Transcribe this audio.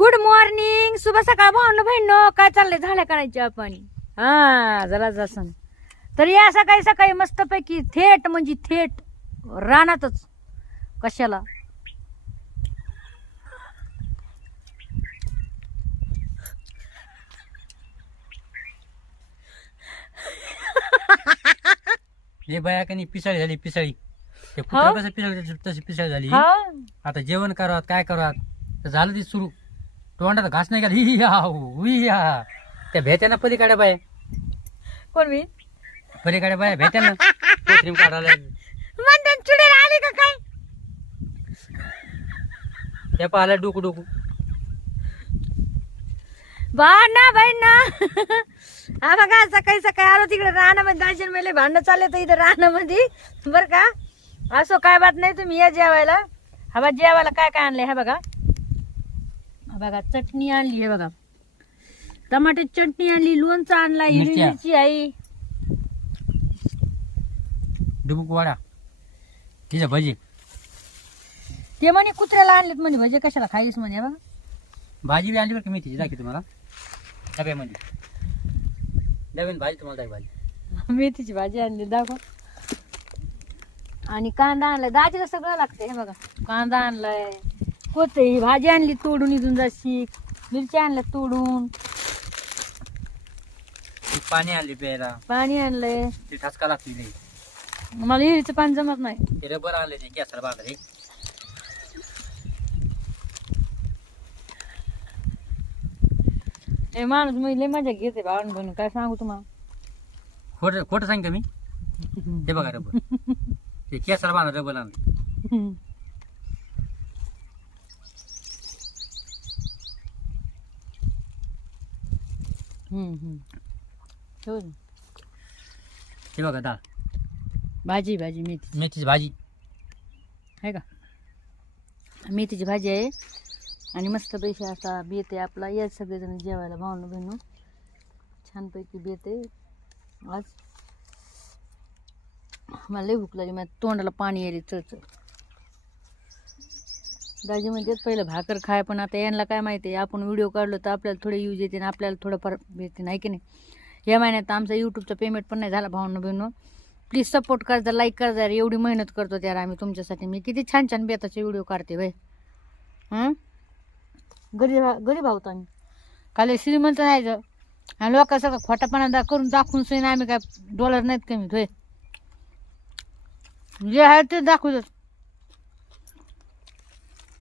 Good morning, शुभ सकाळ भावनो बहिणो. काय चाललंय, झाल्या करायची आपण? हा जरा जसन तर या सकाळी सकाळी मस्तपैकी थेट म्हणजे थेट रानातच. कशाला हे बाया कनी पिसाळी झाली पिसाळी. ते कुत्रा कसं पिसाळी तशी पिसाळी झाली. हा आता जेवण करावं काय करावं तर झालं ती सुरू. तोंडात घास नाही गेला ही हा हुई हा. त्या भेट्यानं पलीकडे बाय कोण मी पलीकडे बाय भेट्यानं कोथरीम काढायला म्हणते चुडेल आली का काय? त्या पाहिला डोकू डोकू भांडणं बहिण. हा बघा सकाळी सकाळी आलो तिकडे रानामध्ये. दाशन मेले भांडणं चालले तर इथं रानामध्ये बर का. असो काय बात नाही, तुम्ही या जेवायला. हा बघा जेवायला काय काय आणलंय. हा बघा, हा बघा चटणी आणली. हे बघा टमाट्याची चटणी आणली, लोणचं आणला, हिरवी मिरच्या. मिरची आई, डुबुक वाडा तिचं भजी. ते म्हणे कुत्र्याला आणलेत म्हणे भजे, कशाला खाईस म्हणे. हे बघा भाजी बी आणली बरं का मेथीची. दाखी तुम्हाला डब्यामध्ये नवीन भाजी तुम्हाला दाखी भाजी. मेथीची भाजी आणली दाखव. आणि कांदा आणलाय, दाजीला सगळं लागतंय. हे बघा कांदा आणलाय, कोथिंबीर, भाजी आणली तोडून इथून जाशी, मिरच्या आणल्या तोडून, पाणी आणली प्यायला. पाणी आणलंय. ती ठसका लागते नाही. मला हिरीचं पाणी जमत नाही. ते रबर आणले ते केसर बांधले. हे माणूस मी लय मजा घेते भावून बनून, काय सांगू तुम्हाला. खोटं खोटं सांग का मी. ते बघा रबर ते केसर बांधलं रबर आणले. ठेवू दे. ते बघा डाळ भाजी भाजी मेथी मेथीची भाजी आहे का. मेथीची भाजी आहे आणि मस्त पैसे असा बेत आहे आपला. या सगळेजण जेवायला भावनं बहिणू. छानपैकी बेत आहे आज. मला लई भूक लागली, माझ्या तोंडाला पाणी यायले चळचळ. दाजी म्हणते पहिलं भाकर खाय, पण आता यांना काय माहिती आहे, आपण व्हिडिओ काढलो तर आपल्याला थोडे यूज येते आणि आपल्याला थोडंफार भेटते नाही की नाही. या महिन्यात आमचा यूट्यूबचा पेमेंट पण नाही झाला भावनं बहिणू. प्लीज सपोर्ट करता, लाईक करता. एवढी मेहनत करतो त्यावर आम्ही तुमच्यासाठी. मी किती छान छान बेताचे व्हिडिओ काढते बाई. गरीब आहोत आम्ही. खाली श्रीमंत राहायचं आणि लोक सगळं खोटापणा करून दाखवून सोयीन आम्ही काय डॉलर नाहीत कमी. जे आहे ते दाखवतात.